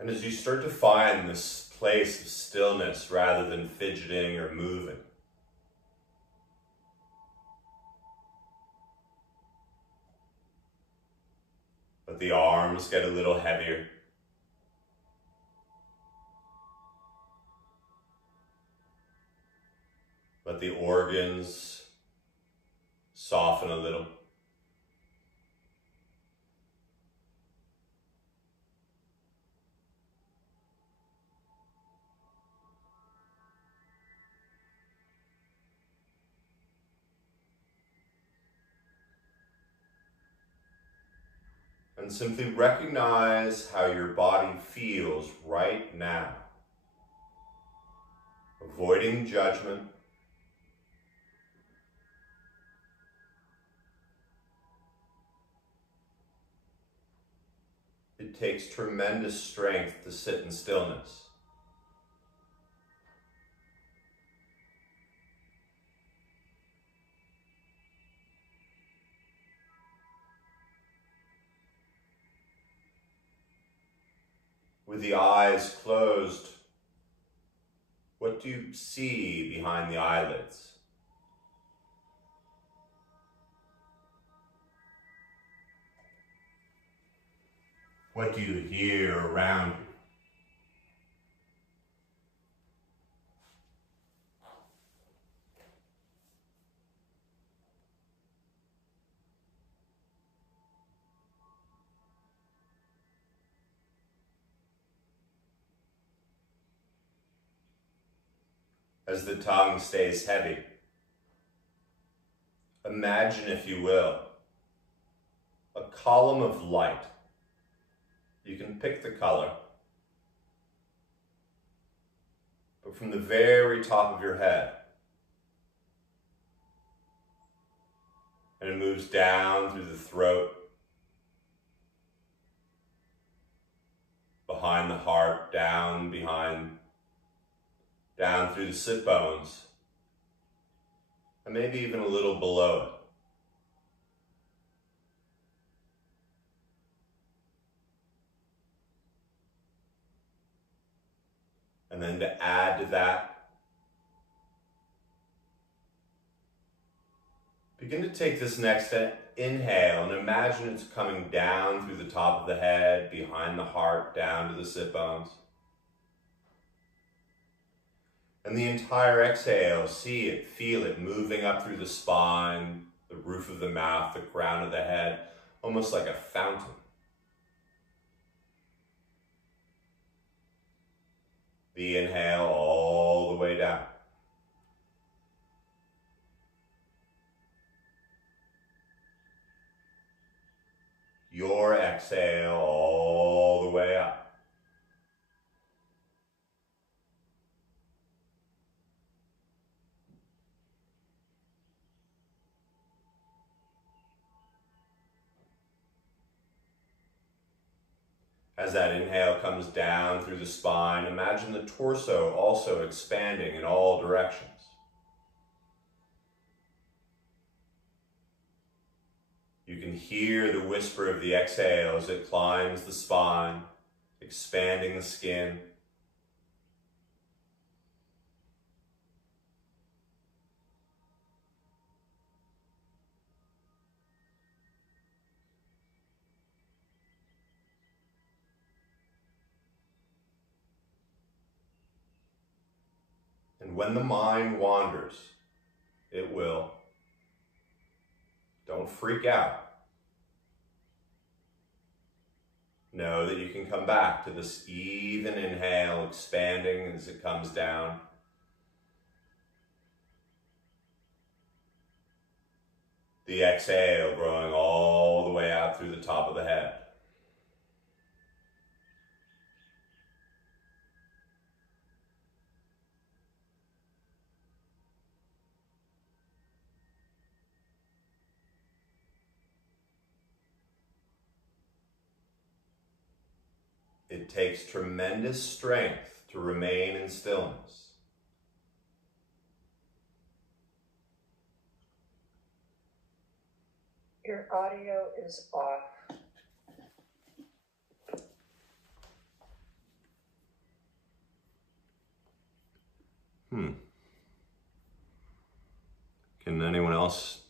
And as you start to find this place of stillness rather than fidgeting or moving, let the arms get a little heavier. Let the organs soften a little. And simply recognize how your body feels right now. Avoiding judgment. It takes tremendous strength to sit in stillness. With the eyes closed, what do you see behind the eyelids? What do you hear around you? As the tongue stays heavy, imagine, if you will, a column of light. You can pick the color, but from the very top of your head, and it moves down through the throat, behind the heart, down through the sit bones, and maybe even a little below it. And then to add to that, begin to take this next inhale and imagine it's coming down through the top of the head, behind the heart, down to the sit bones. And the entire exhale, see it, feel it moving up through the spine, the roof of the mouth, the crown of the head, almost like a fountain. The inhale all the way down. Your exhale all the way up. As that inhale comes down through the spine, imagine the torso also expanding in all directions. You can hear the whisper of the exhale as it climbs the spine, expanding the skin. And when the mind wanders, it will. Don't freak out. Know that you can come back to this even inhale, expanding as it comes down. The exhale growing all the way out through the top of the head. It takes tremendous strength to remain in stillness. Your audio is off. Can anyone else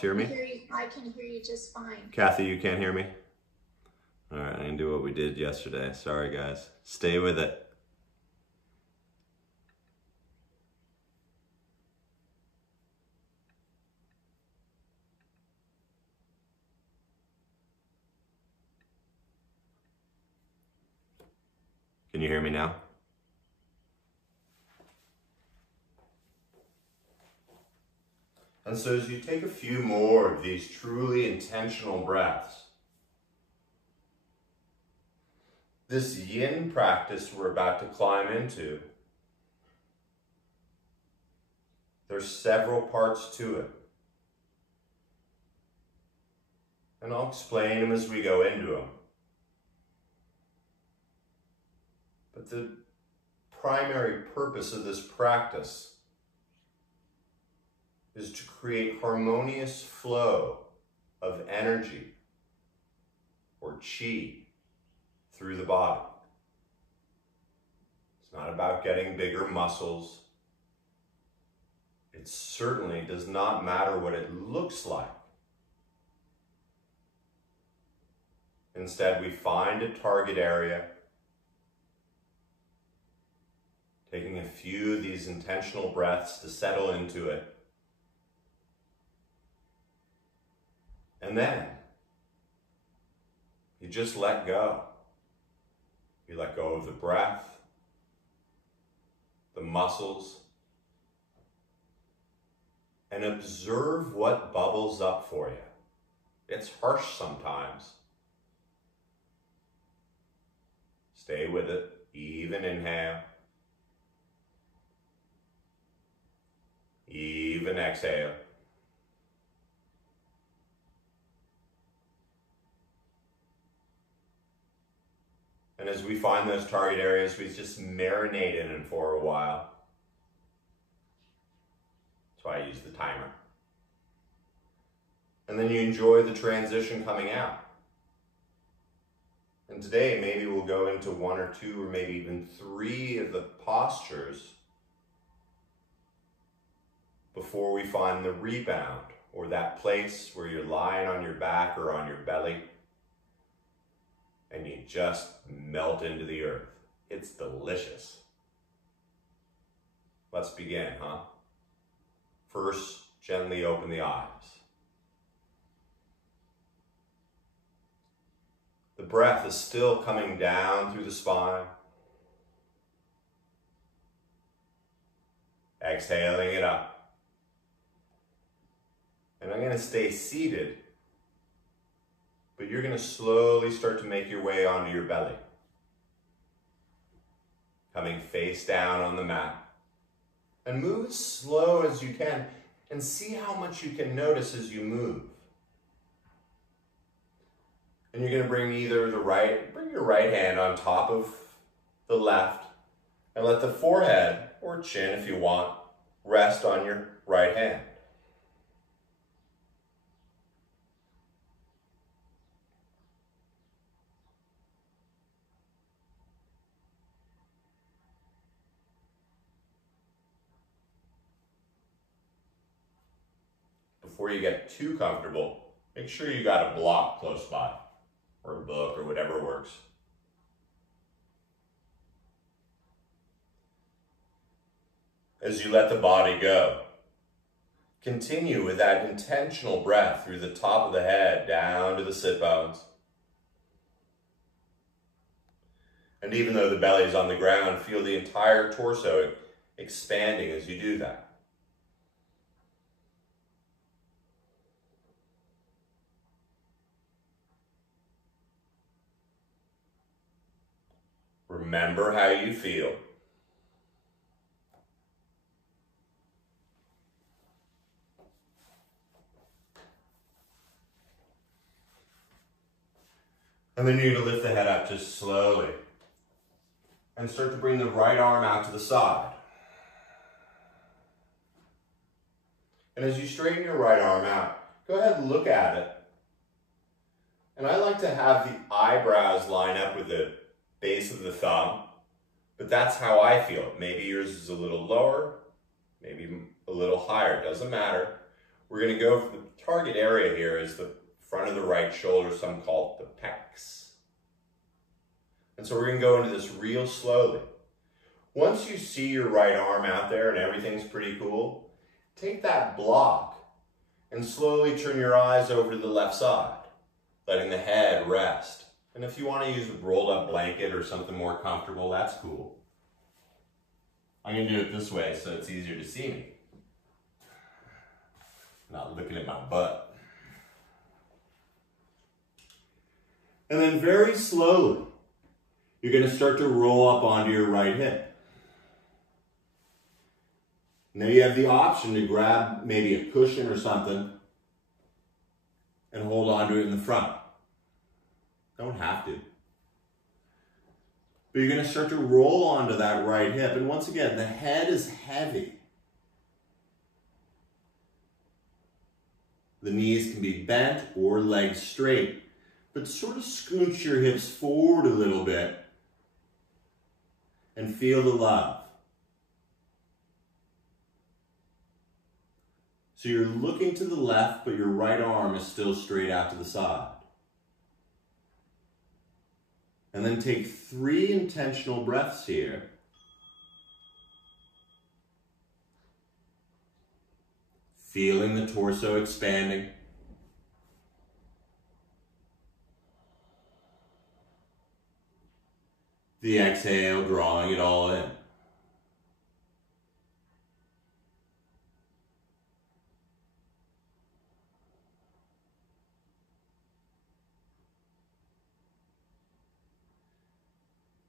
hear me? I can hear you just fine. Kathy, you can't hear me? All right, I can do what we did yesterday. Sorry, guys. Stay with it. Can you hear me now? And so as you take a few more of these truly intentional breaths, this yin practice we're about to climb into, there's several parts to it. And I'll explain them as we go into them. But the primary purpose of this practice is to create harmonious flow of energy or qi through the body. It's not about getting bigger muscles. It certainly does not matter what it looks like. Instead, we find a target area, taking a few of these intentional breaths to settle into it. And then you just let go. You let go of the breath, the muscles, and observe what bubbles up for you. It's harsh sometimes. Stay with it. Even inhale. Even exhale. And as we find those target areas, we just marinate in them for a while. That's why I use the timer. And then you enjoy the transition coming out. And today, maybe we'll go into one or two or maybe even three of the postures before we find the rebound, or that place where you're lying on your back or on your belly and you just melt into the earth. It's delicious. Let's begin, huh? First, gently open the eyes. The breath is still coming down through the spine. Exhaling it up. And I'm going to stay seated, but you're going to slowly start to make your way onto your belly. Coming face down on the mat. And move as slow as you can and see how much you can notice as you move. And you're going to bring bring your right hand on top of the left and let the forehead, or chin if you want, rest on your right hand. Before you get too comfortable, make sure you got a block close by, or a book, or whatever works. As you let the body go, continue with that intentional breath through the top of the head, down to the sit bones. And even though the belly is on the ground, feel the entire torso expanding as you do that. Remember how you feel. And then you're going to lift the head up just slowly. And start to bring the right arm out to the side. And as you straighten your right arm out, go ahead and look at it. And I like to have the eyebrows line up with the base of the thumb. But that's how I feel it. Maybe yours is a little lower, maybe a little higher, doesn't matter. We're gonna go for the target area here is the front of the right shoulder, some call it the pecs. And so we're gonna go into this real slowly. Once you see your right arm out there and everything's pretty cool, take that block and slowly turn your eyes over to the left side, letting the head rest. And if you want to use a rolled up blanket or something more comfortable, that's cool. I'm going to do it this way so it's easier to see me. Not looking at my butt. And then very slowly, you're going to start to roll up onto your right hip. Now you have the option to grab maybe a cushion or something and hold onto it in the front. Don't have to. But you're going to start to roll onto that right hip. And once again, the head is heavy. The knees can be bent or legs straight. But sort of scooch your hips forward a little bit and feel the love. So you're looking to the left, but your right arm is still straight out to the side. And then take 3 intentional breaths here. Feeling the torso expanding. The exhale, drawing it all in.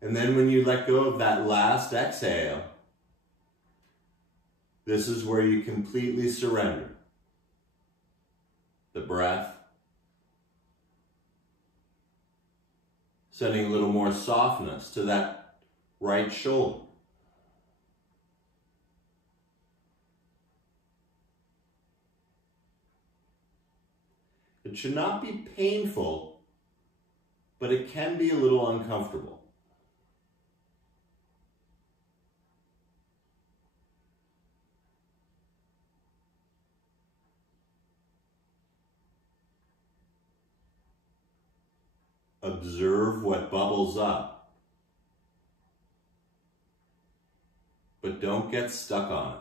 And then when you let go of that last exhale, this is where you completely surrender the breath, sending a little more softness to that right shoulder. It should not be painful, but it can be a little uncomfortable. Observe what bubbles up, but don't get stuck on it.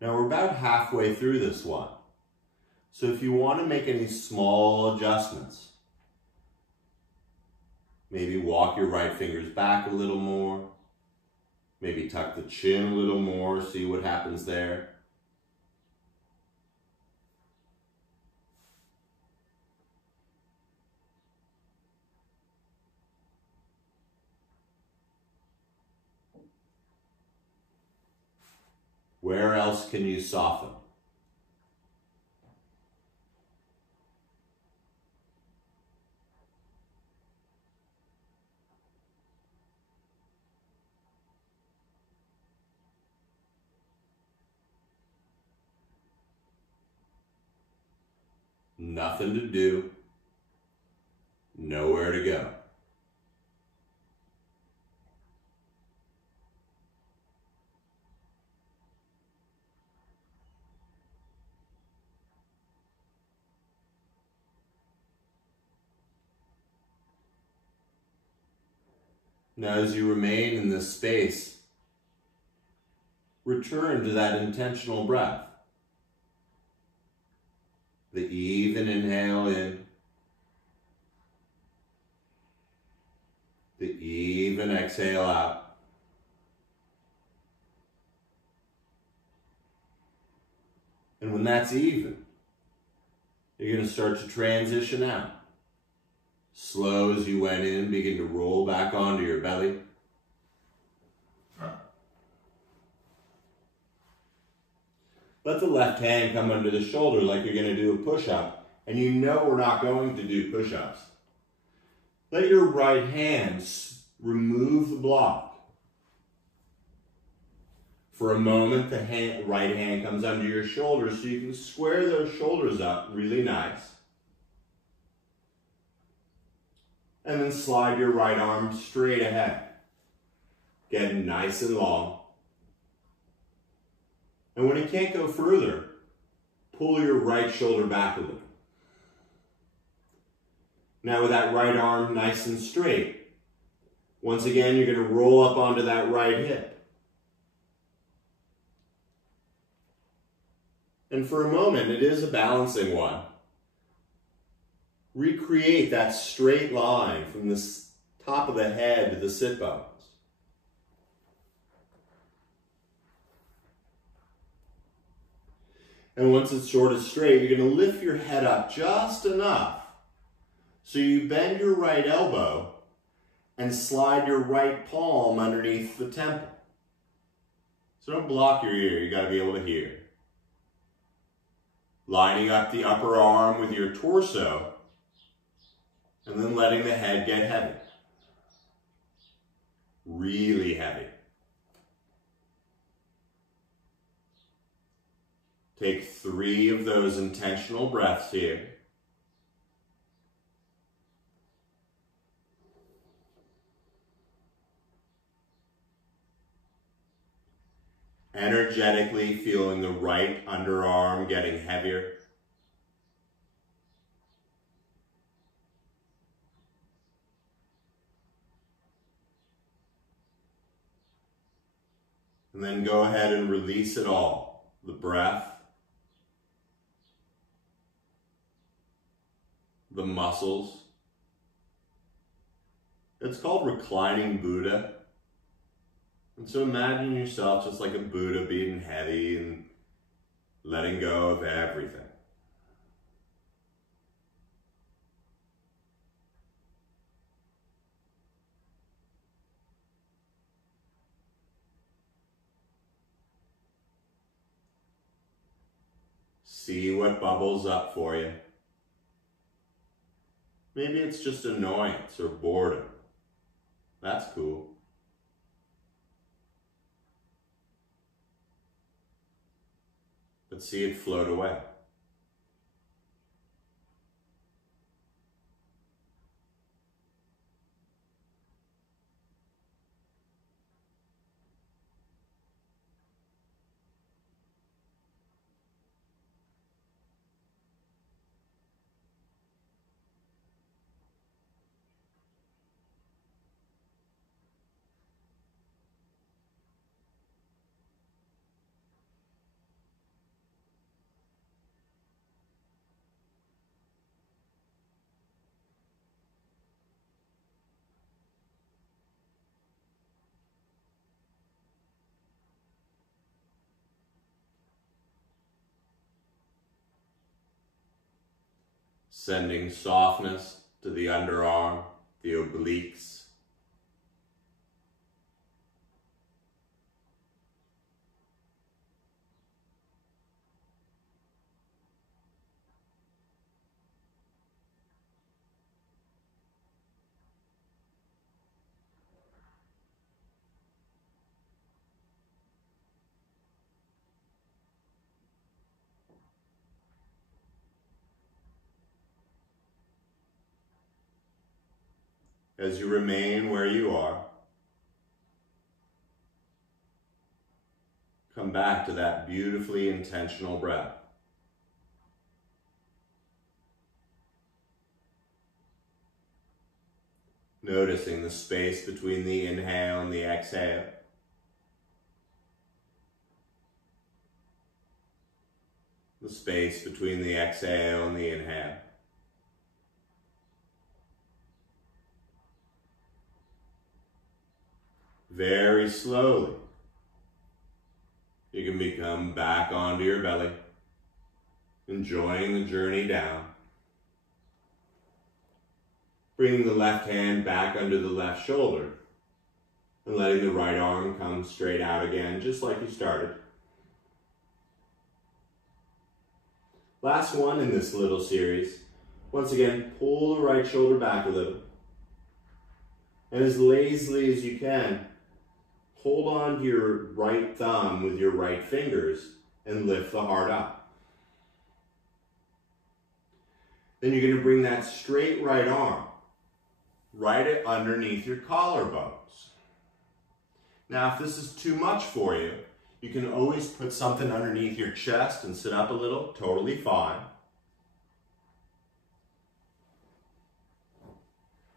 Now we're about halfway through this one, so if you want to make any small adjustments, maybe walk your right fingers back a little more, maybe tuck the chin a little more, see what happens there. Where else can you soften? Nothing to do, nowhere to go. Now as you remain in this space, return to that intentional breath. The even inhale in, the even exhale out. And when that's even, you're going to start to transition out. Slow as you went in, begin to roll back onto your belly. Let the left hand come under the shoulder like you're going to do a push-up, and you know we're not going to do push-ups. Let your right hand remove the block. For a moment, the right hand comes under your shoulders so you can square those shoulders up really nice. And then slide your right arm straight ahead. Get nice and long. And when it can't go further, pull your right shoulder back a little. Now with that right arm nice and straight, once again, you're going to roll up onto that right hip. And for a moment, it is a balancing one. Recreate that straight line from the top of the head to the sit bones. And once it's sort of straight, you're going to lift your head up just enough so you bend your right elbow and slide your right palm underneath the temple. So don't block your ear, you got to be able to hear. Lining up the upper arm with your torso, and then letting the head get heavy. Really heavy. Take 3 of those intentional breaths here. Energetically feeling the right underarm getting heavier. And then go ahead and release it all. The breath, the muscles. It's called reclining Buddha. And so imagine yourself just like a Buddha being heavy and letting go of everything. See what bubbles up for you. Maybe it's just annoyance or boredom. That's cool. But see it float away. Sending softness to the underarm, the obliques. As you remain where you are, come back to that beautifully intentional breath. Noticing the space between the inhale and the exhale. The space between the exhale and the inhale. Very slowly, you can become back onto your belly, enjoying the journey down. Bringing the left hand back under the left shoulder and letting the right arm come straight out again, just like you started. Last one in this little series. Once again, pull the right shoulder back a little. And as lazily as you can, hold on to your right thumb with your right fingers and lift the heart up. Then you're going to bring that straight right arm right underneath your collarbones. Now, if this is too much for you, you can always put something underneath your chest and sit up a little, totally fine.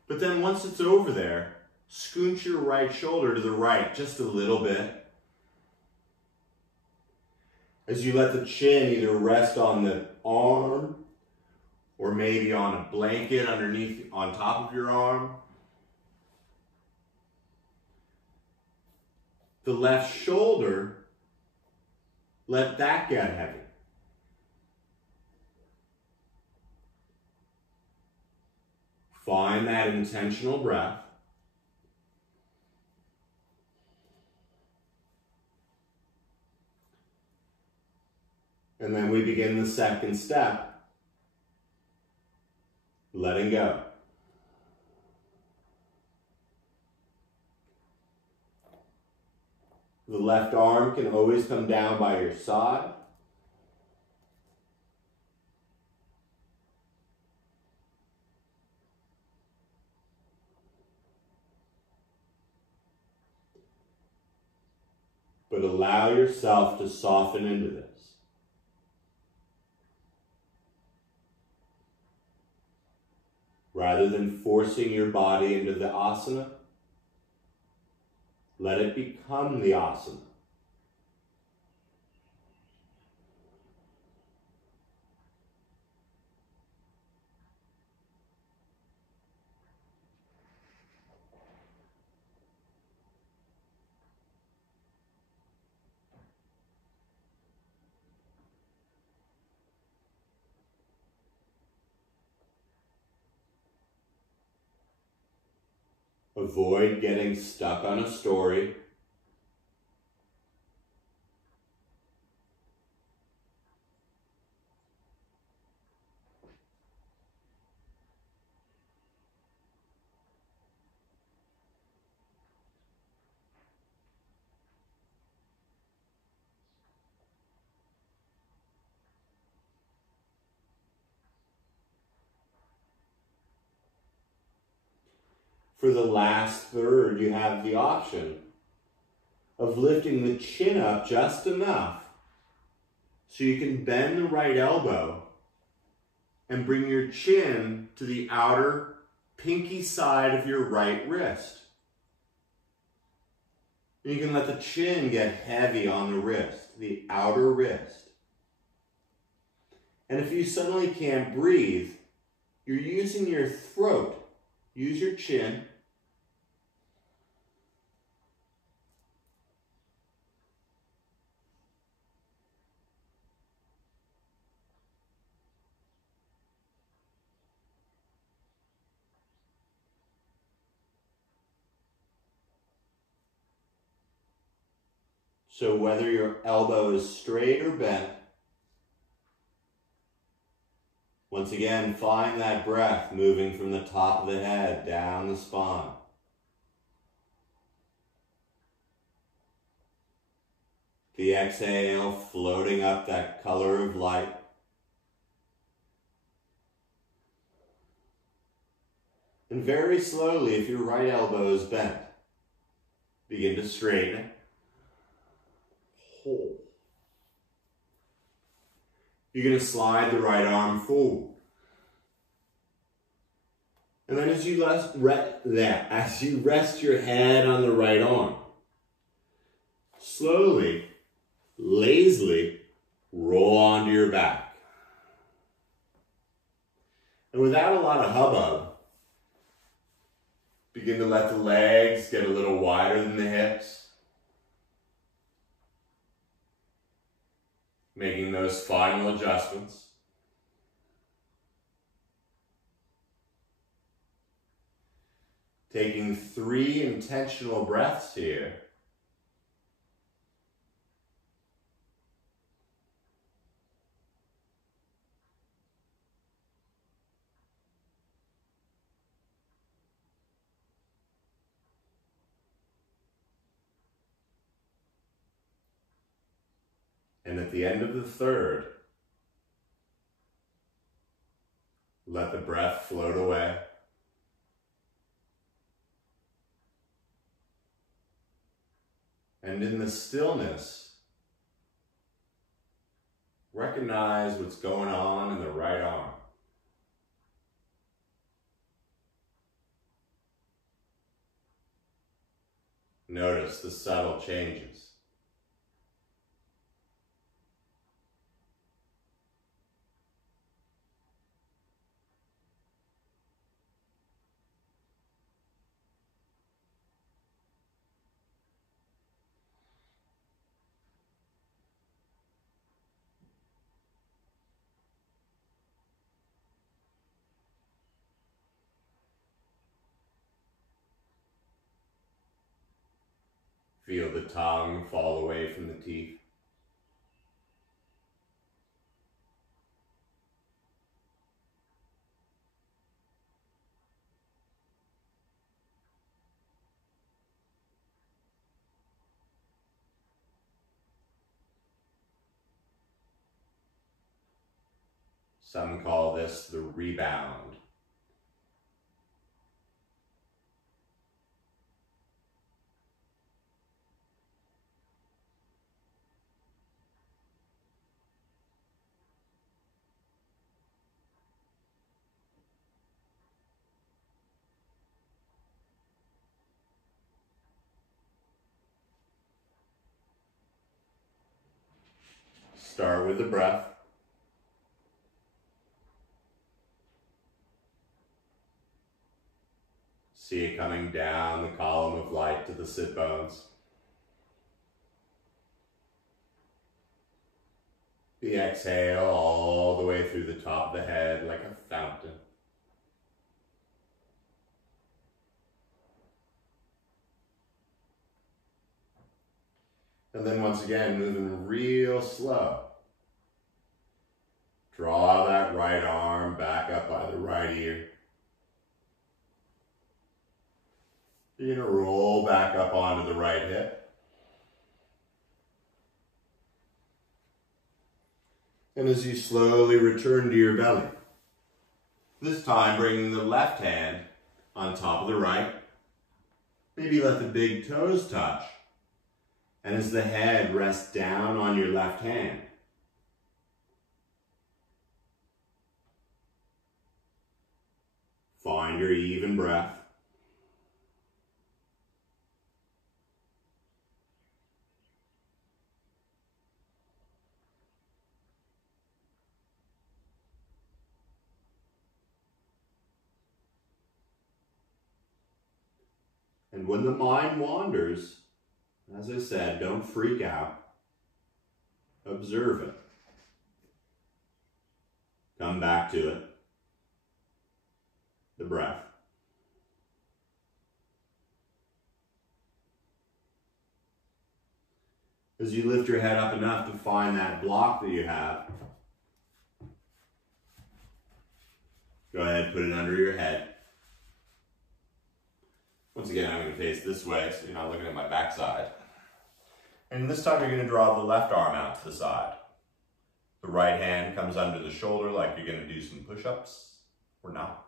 But then once it's over there, scooch your right shoulder to the right just a little bit. As you let the chin either rest on the arm or maybe on a blanket underneath, on top of your arm. The left shoulder, let that get heavy. Find that intentional breath. And then we begin the second step, letting go. The left arm can always come down by your side. But allow yourself to soften into this. Rather than forcing your body into the asana, let it become the asana. Avoid getting stuck on a story. For the last third, you have the option of lifting the chin up just enough so you can bend the right elbow and bring your chin to the outer pinky side of your right wrist. And you can let the chin get heavy on the wrist, the outer wrist. And if you suddenly can't breathe, you're using your throat. Use your chin. So whether your elbow is straight or bent, once again, find that breath moving from the top of the head down the spine. The exhale floating up that color of light. And very slowly, if your right elbow is bent, begin to straighten it. Hold. You're going to slide the right arm forward. And then as you rest your head on the right arm, slowly, lazily roll onto your back. And without a lot of hubbub, begin to let the legs get a little wider than the hips. Making those final adjustments. Taking 3 intentional breaths here. And at the end of the third, let the breath float away. And in the stillness, recognize what's going on in the right arm. Notice the subtle changes. Feel the tongue fall away from the teeth. Some call this the rebound. Start with the breath. See it coming down the column of light to the sit bones. The exhale all the way through the top of the head like a fountain. And then once again, moving real slow. Draw that right arm back up by the right ear. You're going to roll back up onto the right hip. And as you slowly return to your belly, this time bringing the left hand on top of the right. Maybe let the big toes touch. And as the head rests down on your left hand, find your even breath. And when the mind wanders, as I said, don't freak out. Observe it. Come back to it. The breath. As you lift your head up enough to find that block that you have, go ahead, put it under your head. Once again, I'm going to face this way so you're not looking at my backside. And this time you're going to draw the left arm out to the side. The right hand comes under the shoulder like you're going to do some push-ups or not.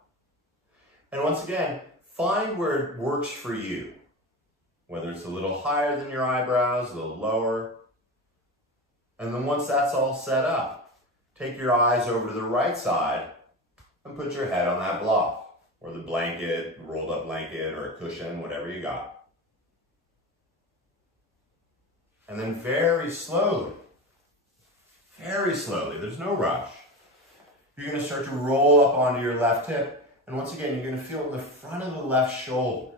And once again, find where it works for you. Whether it's a little higher than your eyebrows, a little lower. And then once that's all set up, take your eyes over to the right side and put your head on that block. Or the blanket, rolled up blanket, or a cushion, whatever you got. And then very slowly, there's no rush, you're going to start to roll up onto your left hip. And once again, you're going to feel the front of the left shoulder.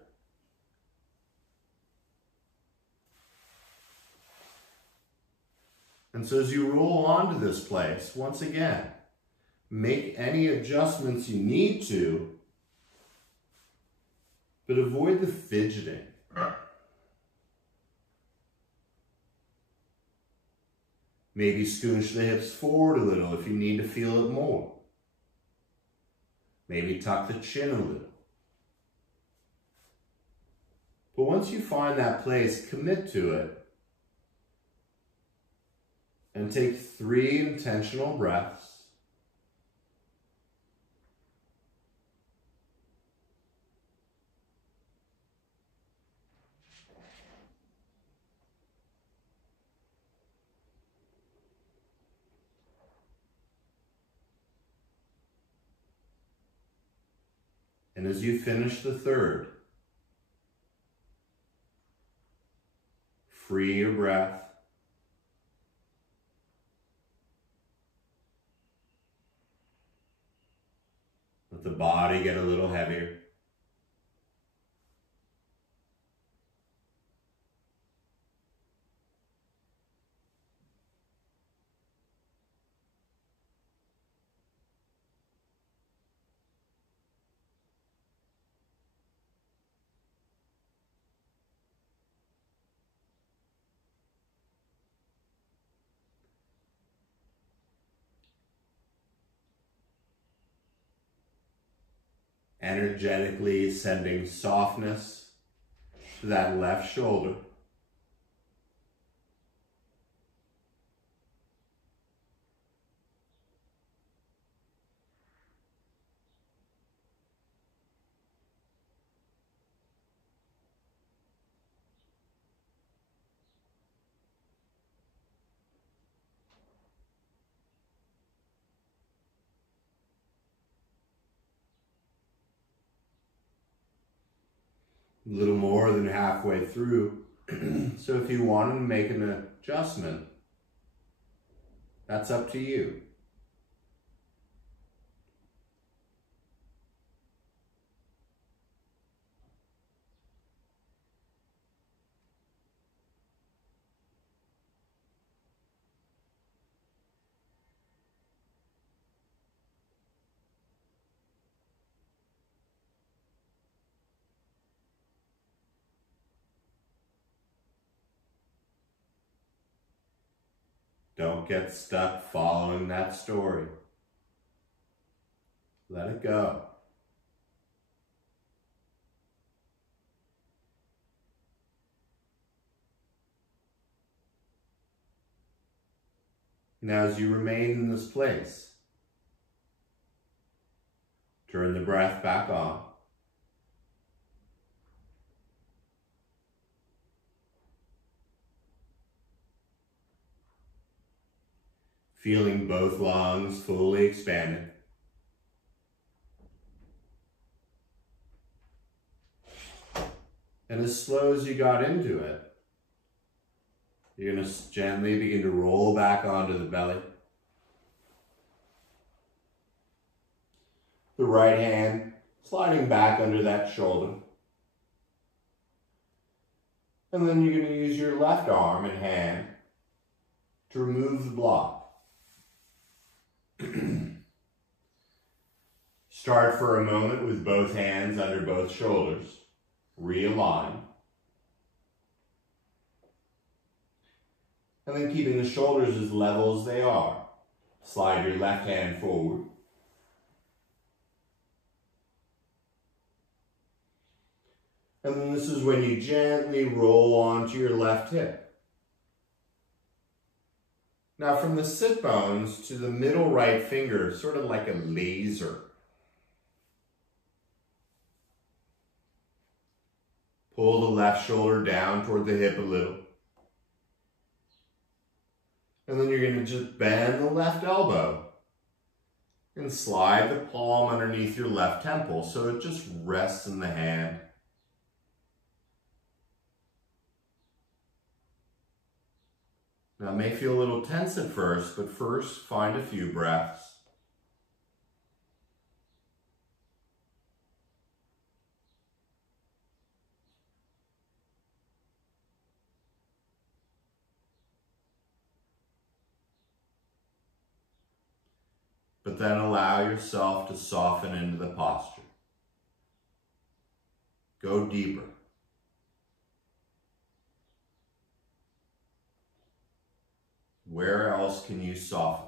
And so as you roll onto this place, once again, make any adjustments you need to, but avoid the fidgeting. Maybe scooch the hips forward a little if you need to feel it more. Maybe tuck the chin a little. But once you find that place, commit to it And take 3 intentional breaths. And as you finish the 3rd, free your breath. Let the body get a little heavier. Energetically sending softness to that left shoulder. A little more than halfway through. So if you want to make an adjustment, that's up to you. Don't get stuck following that story. Let it go. Now, as you remain in this place, turn the breath back on. Feeling both lungs fully expanded. And as slow as you got into it, you're going to gently begin to roll back onto the belly. The right hand sliding back under that shoulder. And then you're going to use your left arm and hand to remove the block. Start for a moment with both hands under both shoulders. Realign. And then keeping the shoulders as level as they are, slide your left hand forward. And then this is when you gently roll onto your left hip. Now from the sit bones to the middle right finger, sort of like a laser. Pull the left shoulder down toward the hip a little. And then you're going to just bend the left elbow and slide the palm underneath your left temple so it just rests in the hand. Now it may feel a little tense at first, but first find a few breaths. But then allow yourself to soften into the posture. Go deeper. Where else can you soften?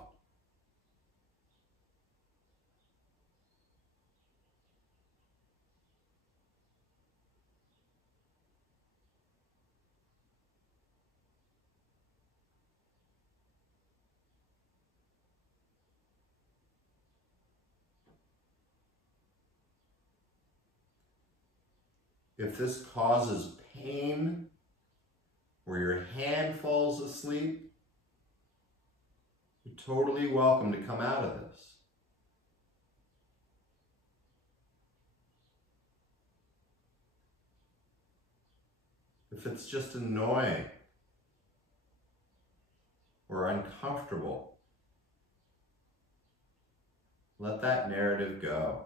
If this causes pain or your hand falls asleep, you're totally welcome to come out of this. If it's just annoying or uncomfortable, let that narrative go.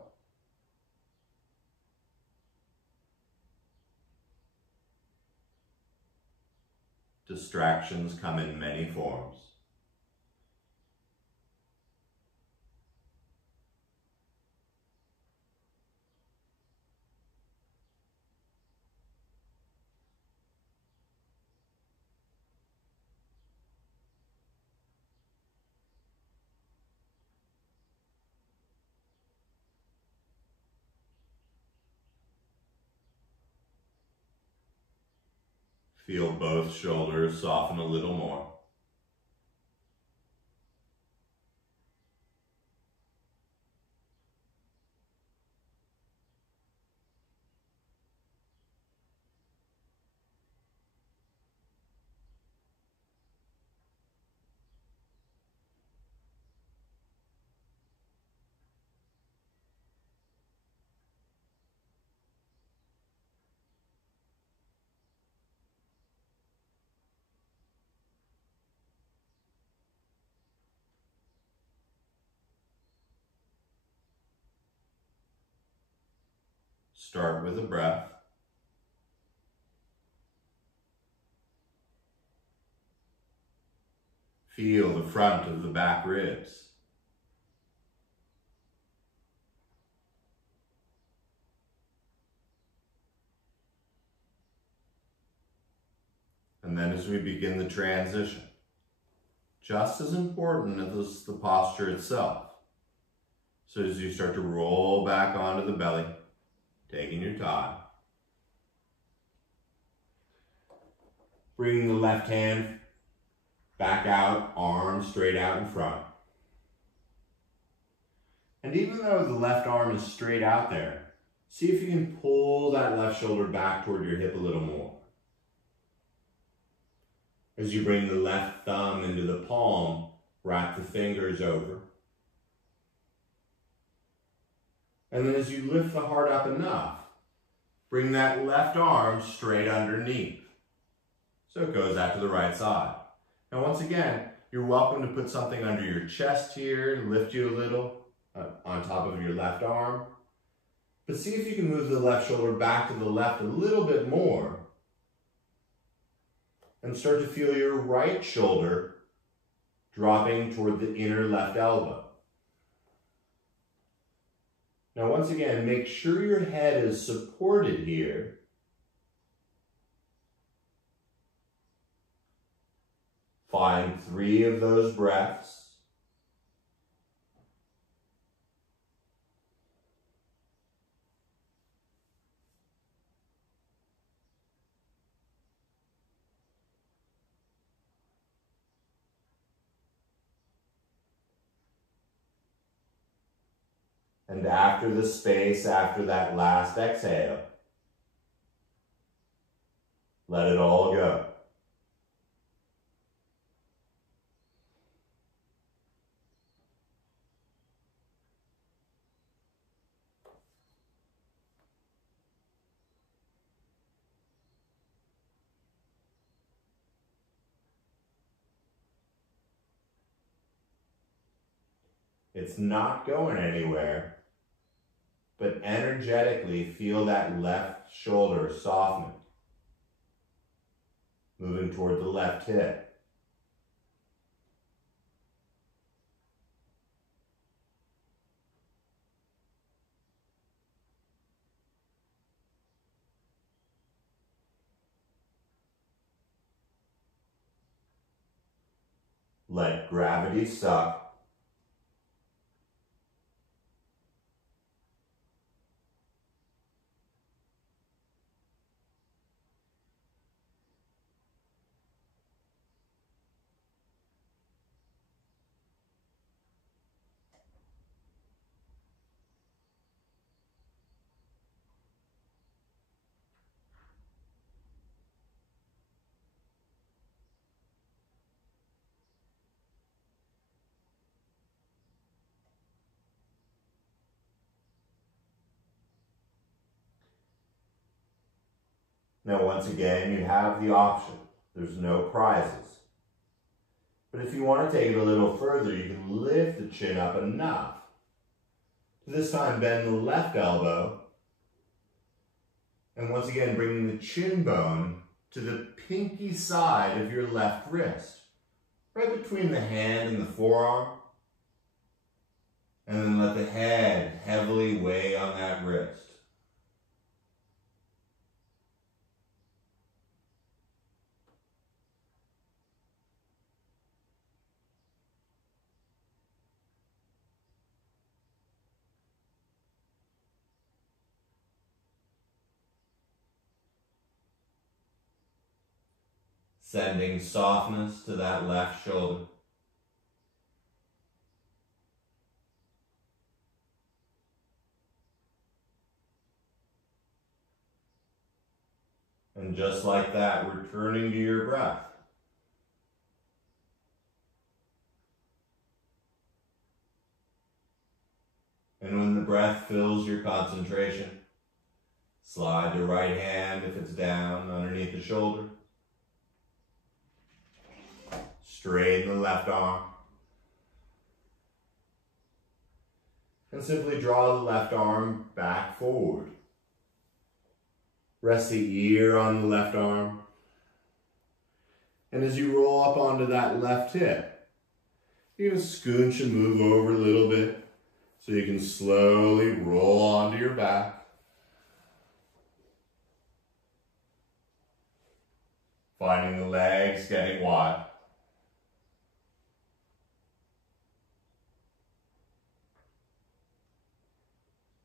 Distractions come in many forms. Feel both shoulders soften a little more. Start with a breath. Feel the front of the back ribs. And then as we begin the transition, just as important as the posture itself. So as you start to roll back onto the belly, taking your time, bringing the left hand back out, arms straight out in front. And even though the left arm is straight out there, see if you can pull that left shoulder back toward your hip a little more. As you bring the left thumb into the palm, wrap the fingers over. And then as you lift the heart up enough, bring that left arm straight underneath. So it goes out to the right side. Now once again, you're welcome to put something under your chest here, lift you a little on top of your left arm. But see if you can move the left shoulder back to the left a little bit more. And start to feel your right shoulder dropping toward the inner left elbow. Now once again, make sure your head is supported here. Find 3 of those breaths. And after the space, after that last exhale, let it all go. It's not going anywhere, but energetically feel that left shoulder soften, moving toward the left hip. Let gravity suck. Now, once again, you have the option. There's no prizes. But if you want to take it a little further, you can lift the chin up enough. This time, bend the left elbow. And once again, bringing the chin bone to the pinky side of your left wrist. Right between the hand and the forearm. And then let the head heavily weigh on that wrist. Sending softness to that left shoulder. And just like that, returning to your breath. And when the breath fills your concentration, slide the right hand, if it's down, underneath the shoulder. Straighten the left arm. And simply draw the left arm back forward. Rest the ear on the left arm. And as you roll up onto that left hip, you're going to scooch and move over a little bit so you can slowly roll onto your back. Finding the legs getting wide.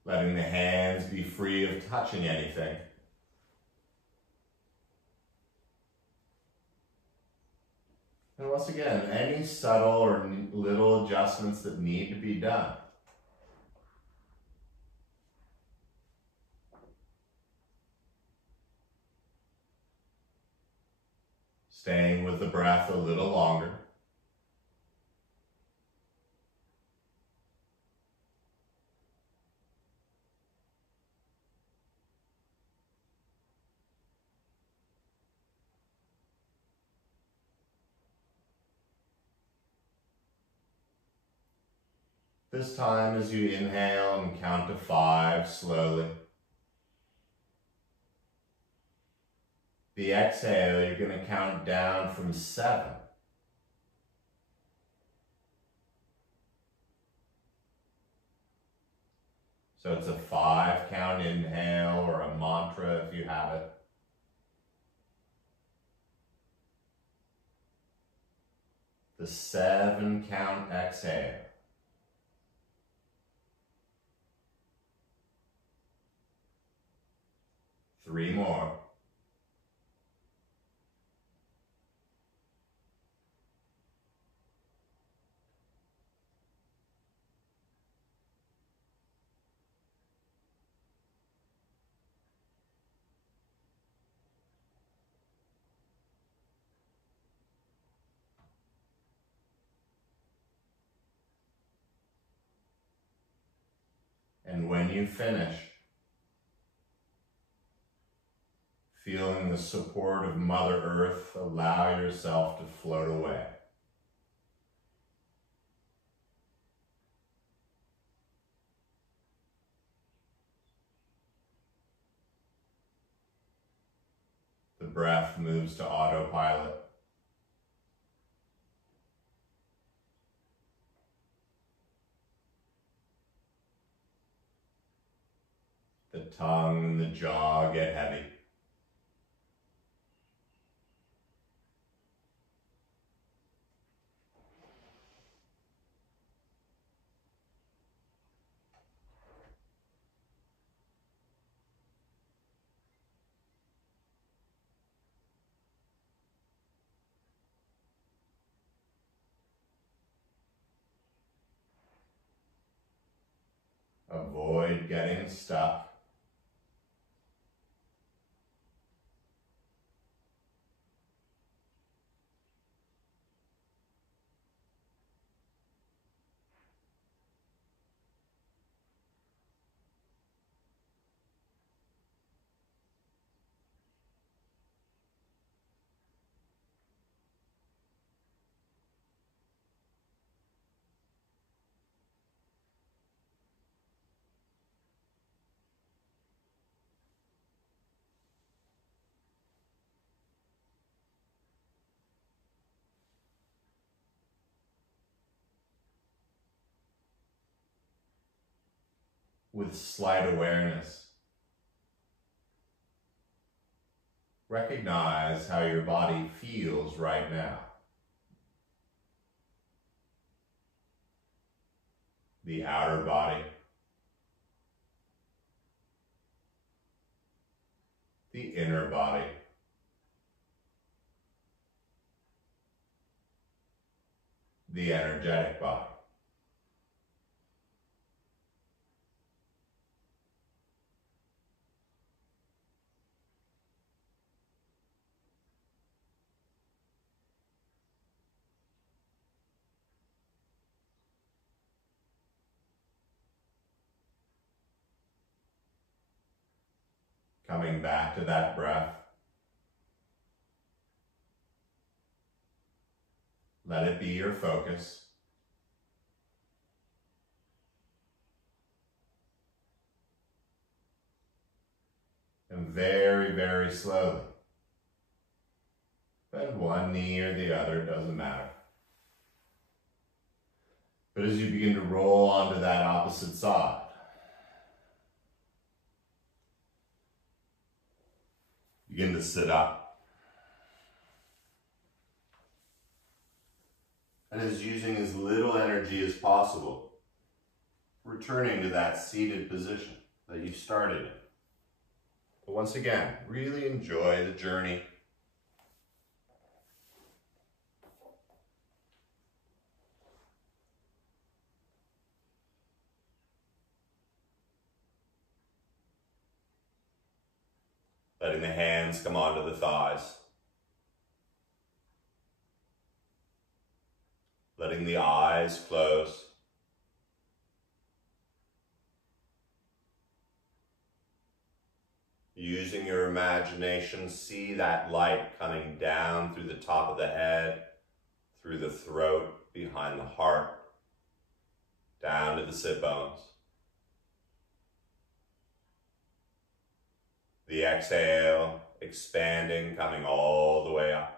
Letting the hands be free of touching anything. And once again, any subtle or little adjustments that need to be done. Staying with the breath a little longer. This time, as you inhale and count to 5 slowly. The exhale, you're going to count down from 7. So it's a 5 count inhale or a mantra if you have it. The 7 count exhale. 3 more. And when you finish, feeling the support of Mother Earth, allow yourself to float away. The breath moves to autopilot. The tongue and the jaw get heavy. Avoid getting stuck. with slight awareness. Recognize how your body feels right now. The outer body, the inner body, the energetic body. Coming back to that breath. Let it be your focus. And very, very slowly, bend one knee or the other, doesn't matter. But as you begin to roll onto that opposite side, begin to sit up. And as using as little energy as possible, returning to that seated position that you started in. But once again, really enjoy the journey. Letting the hands come onto the thighs. Letting the eyes close. Using your imagination, see that light coming down through the top of the head, through the throat, behind the heart, down to the sit bones. The exhale, expanding, coming all the way up.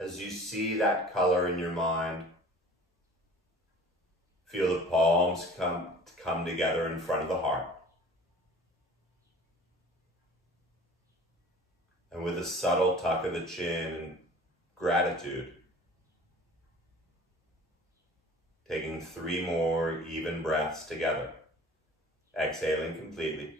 As you see that color in your mind, feel the palms come together in front of the heart. And with a subtle tuck of the chin and gratitude, taking 3 more even breaths together, exhaling completely.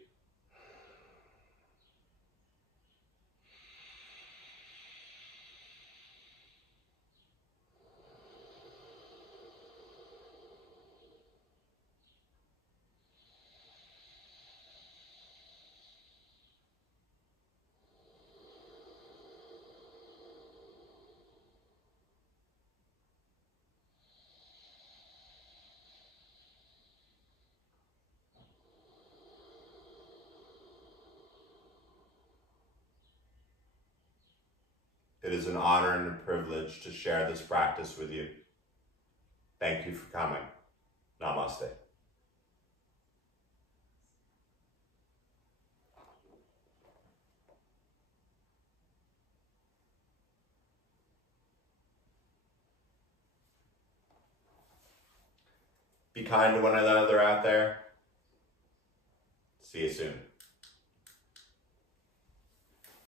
It is an honor and a privilege to share this practice with you. Thank you for coming. Namaste. Be kind to one another out there. See you soon.